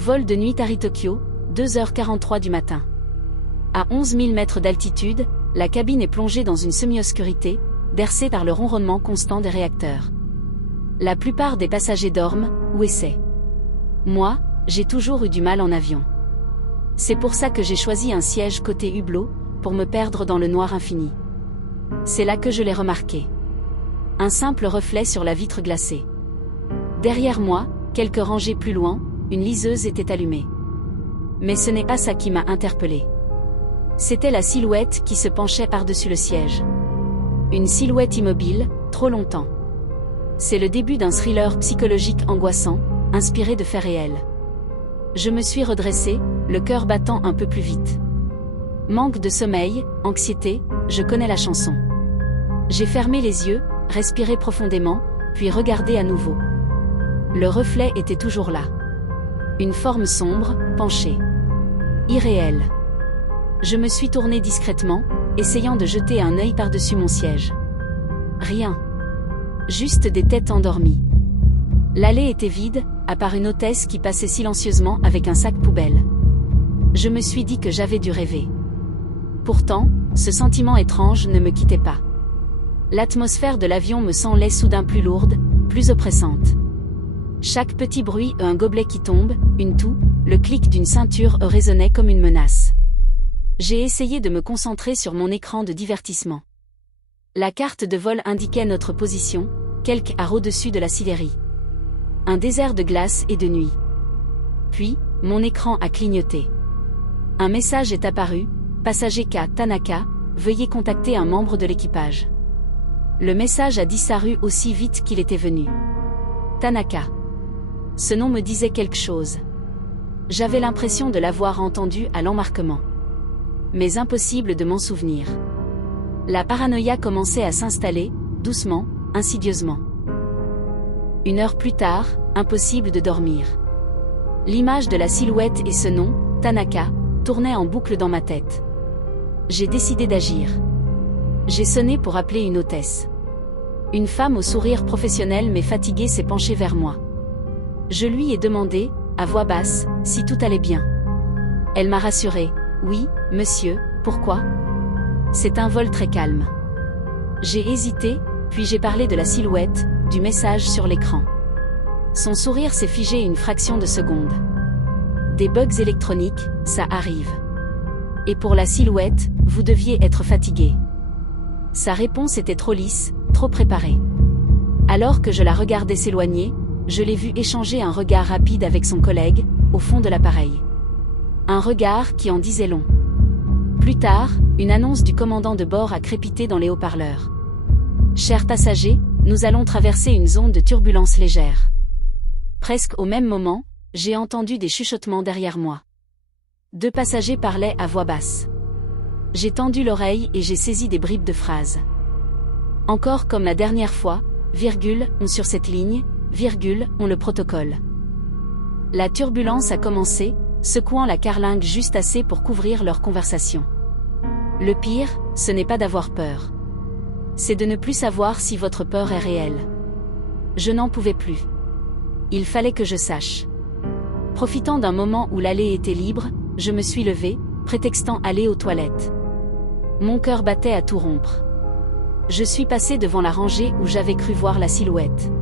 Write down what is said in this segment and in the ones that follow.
Vol de nuit Paris-Tokyo, 2h43 du matin. À 11 000 mètres d'altitude, la cabine est plongée dans une semi-obscurité, bercée par le ronronnement constant des réacteurs. La plupart des passagers dorment, ou essaient. Moi, j'ai toujours eu du mal en avion. C'est pour ça que j'ai choisi un siège côté hublot, pour me perdre dans le noir infini. C'est là que je l'ai remarqué. Un simple reflet sur la vitre glacée. Derrière moi, quelques rangées plus loin, une liseuse était allumée. Mais ce n'est pas ça qui m'a interpellé. C'était la silhouette qui se penchait par-dessus le siège. Une silhouette immobile, trop longtemps. C'est le début d'un thriller psychologique angoissant, inspiré de faits réels. Je me suis redressé, le cœur battant un peu plus vite. Manque de sommeil, anxiété, je connais la chanson. J'ai fermé les yeux, respiré profondément, puis regardé à nouveau. Le reflet était toujours là. Une forme sombre, penchée. Irréelle. Je me suis tourné discrètement, essayant de jeter un œil par-dessus mon siège. Rien. Juste des têtes endormies. L'allée était vide, à part une hôtesse qui passait silencieusement avec un sac poubelle. Je me suis dit que j'avais dû rêver. Pourtant, ce sentiment étrange ne me quittait pas. L'atmosphère de l'avion me semblait soudain plus lourde, plus oppressante. Chaque petit bruit, un gobelet qui tombe, une toux, le clic d'une ceinture résonnait comme une menace. J'ai essayé de me concentrer sur mon écran de divertissement. La carte de vol indiquait notre position, quelques arts au-dessus de la Sibérie. Un désert de glace et de nuit. Puis, mon écran a clignoté. Un message est apparu, passager K. Tanaka, veuillez contacter un membre de l'équipage. Le message a disparu aussi vite qu'il était venu. Tanaka. Ce nom me disait quelque chose. J'avais l'impression de l'avoir entendu à l'embarquement. Mais impossible de m'en souvenir. La paranoïa commençait à s'installer, doucement, insidieusement. 1 heure plus tard, impossible de dormir. L'image de la silhouette et ce nom, Tanaka, tournait en boucle dans ma tête. J'ai décidé d'agir. J'ai sonné pour appeler une hôtesse. Une femme au sourire professionnel mais fatiguée s'est penchée vers moi. Je lui ai demandé, à voix basse, si tout allait bien. Elle m'a rassuré. Oui, monsieur, pourquoi? C'est un vol très calme. J'ai hésité, puis j'ai parlé de la silhouette, du message sur l'écran. Son sourire s'est figé une fraction de seconde. Des bugs électroniques, ça arrive. Et pour la silhouette, vous deviez être fatigué. Sa réponse était trop lisse, trop préparée. Alors que je la regardais s'éloigner, je l'ai vu échanger un regard rapide avec son collègue, au fond de l'appareil. Un regard qui en disait long. Plus tard, une annonce du commandant de bord a crépité dans les haut-parleurs. Chers passagers, nous allons traverser une zone de turbulence légère. Presque au même moment, j'ai entendu des chuchotements derrière moi. 2 passagers parlaient à voix basse. J'ai tendu l'oreille et j'ai saisi des bribes de phrases. Encore comme la dernière fois, virgule, on sur cette ligne, virgule, on le protocole. La turbulence a commencé, secouant la carlingue juste assez pour couvrir leur conversation. Le pire, ce n'est pas d'avoir peur. C'est de ne plus savoir si votre peur est réelle. Je n'en pouvais plus. Il fallait que je sache. Profitant d'un moment où l'allée était libre, je me suis levée, prétextant aller aux toilettes. Mon cœur battait à tout rompre. Je suis passée devant la rangée où j'avais cru voir la silhouette.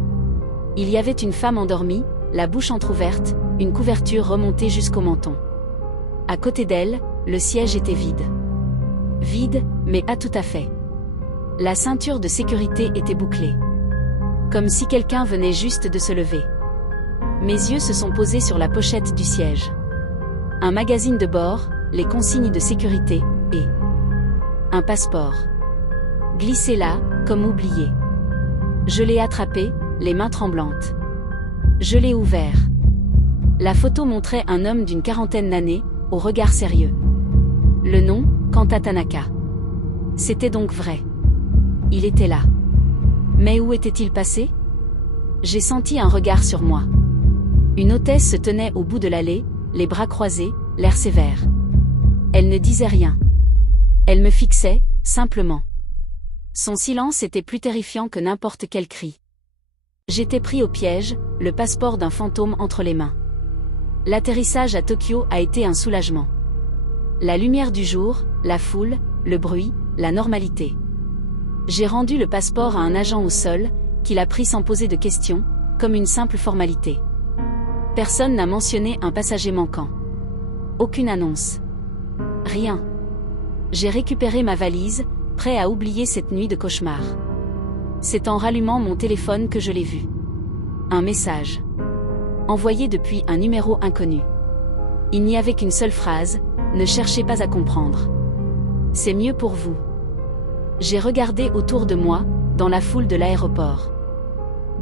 Il y avait une femme endormie, la bouche entr'ouverte, une couverture remontée jusqu'au menton. À côté d'elle, le siège était vide. Vide, mais pas tout à fait. La ceinture de sécurité était bouclée. Comme si quelqu'un venait juste de se lever. Mes yeux se sont posés sur la pochette du siège. Un magazine de bord, les consignes de sécurité, et un passeport. Glissé là, comme oublié. Je l'ai attrapé, les mains tremblantes. Je l'ai ouvert. La photo montrait un homme d'une quarantaine d'années, au regard sérieux. Le nom, Kanta Tanaka. C'était donc vrai. Il était là. Mais où était-il passé? J'ai senti un regard sur moi. Une hôtesse se tenait au bout de l'allée, les bras croisés, l'air sévère. Elle ne disait rien. Elle me fixait, simplement. Son silence était plus terrifiant que n'importe quel cri. J'étais pris au piège, le passeport d'un fantôme entre les mains. L'atterrissage à Tokyo a été un soulagement. La lumière du jour, la foule, le bruit, la normalité. J'ai rendu le passeport à un agent au sol, qui l'a pris sans poser de questions, comme une simple formalité. Personne n'a mentionné un passager manquant. Aucune annonce. Rien. J'ai récupéré ma valise, prêt à oublier cette nuit de cauchemar. C'est en rallumant mon téléphone que je l'ai vu. Un message. Envoyé depuis un numéro inconnu. Il n'y avait qu'une seule phrase, ne cherchez pas à comprendre. C'est mieux pour vous. J'ai regardé autour de moi, dans la foule de l'aéroport.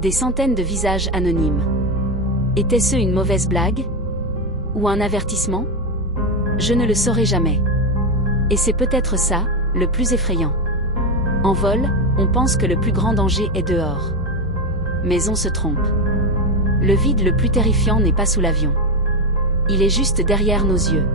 Des centaines de visages anonymes. Était-ce une mauvaise blague? Ou un avertissement? Je ne le saurai jamais. Et c'est peut-être ça, le plus effrayant. En vol, on pense que le plus grand danger est dehors. Mais on se trompe. Le vide le plus terrifiant n'est pas sous l'avion. Il est juste derrière nos yeux.